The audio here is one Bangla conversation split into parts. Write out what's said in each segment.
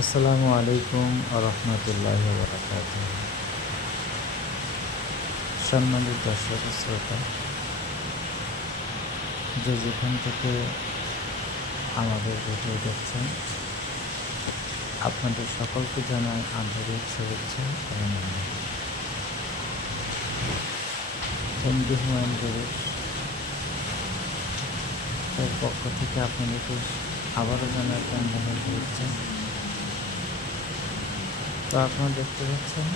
আসসালামু আলাইকুম রহমতুল্লাহ বরকাত সম্মানিত দর্শক, শ্রোতা, যে যেখান থেকে আমাদের ভিডিও দেখছেন, আপনাদের সকলকে জানাই আন্তরিক শুভেচ্ছা এবং হুমায়ুন এর পক্ষ থেকে আপনাদেরকে আবারও জানাই আন্তরিক শুভেচ্ছা। তো আপনারা দেখতে পাচ্ছেন,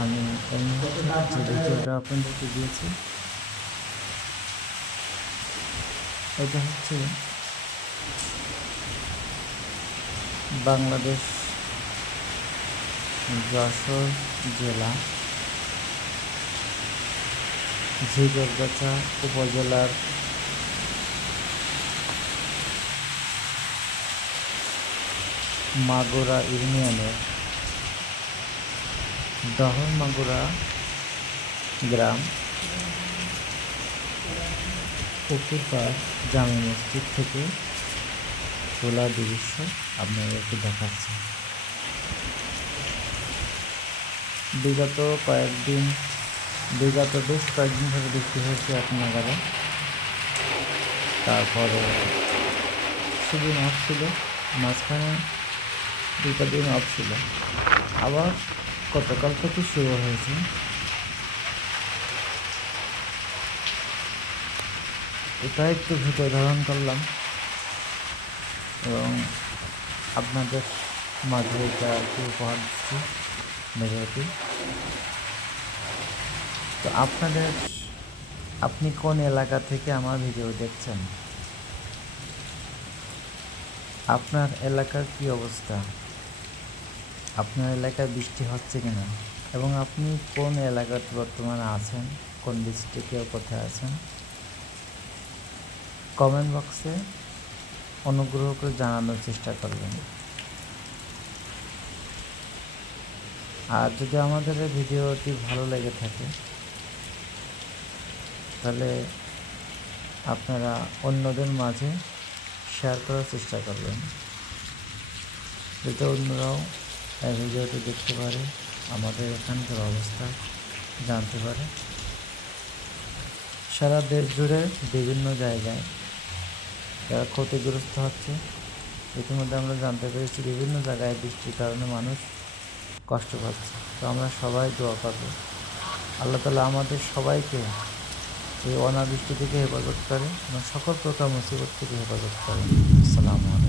আমি যে ভিডিওটা আপনাদেরকে দিয়েছি, এটা হচ্ছে বাংলাদেশ যশোর জেলা ঝিগরগাছা উপজেলার মাগুরা ইউনিয়নের দহরমাগুরা গ্রাম পুকুরপাড় জামে মসজিদ থেকে তোলা দৃশ্য আপনাদেরকে দেখাচ্ছি। বিগত কয়েকদিন, বিগত বেশ কয়েকদিন ধরে বৃষ্টি হয়েছে এক নাগারে। তারপরে সেদিন অফ ছিল, মাঝখানে দুটা দিন অফ ছিল। আবার গতকাল থেকে শুরু হয়েছে। এটা একটু ভিডিও ধারণ করলাম। এবং আপনাদের মাঝে এটা একটু উপহার দিচ্ছি ভিডিওটি তো আপনাদের, আপনি কোন এলাকা থেকে আমার ভিডিও দেখছেন? আপনার এলাকার কি অবস্থা? আপনার এলাকায় বৃষ্টি হচ্ছে কিনা? এবং আপনি কোন এলাকাতে বর্তমানে আছেন? কোন ডিস্ট্রিক্টে কোথায় আছেন? কমেন্ট বক্সে অনুগ্রহ করে জানানোর চেষ্টা করবেন। আর যদি আমাদের ভিডিওটি ভালো লেগে থাকে, তাহলে আপনারা অন্যদের মাঝে শেয়ার করার চেষ্টা করবেন। যাতে অন্যরাও ভিডিওটি দেখতে পারে, আমাদের এখানকার অবস্থা জানতে পারে। সারা দেশ জুড়ে বিভিন্ন জায়গায় যারা ক্ষতিগ্রস্ত হচ্ছে, ইতিমধ্যে আমরা জানতে পেরেছি বিভিন্ন জায়গায় বৃষ্টির কারণে মানুষ কষ্ট পাচ্ছে। তো আমরা সবাই দোয়া করব আল্লাহ তালা আমাদের সবাইকে এই অনাবৃষ্টি থেকে হেফাজত করে এবং সকল প্রকার মুসিবত থেকে হেফাজত করে। আসসালামু আলাইকুম।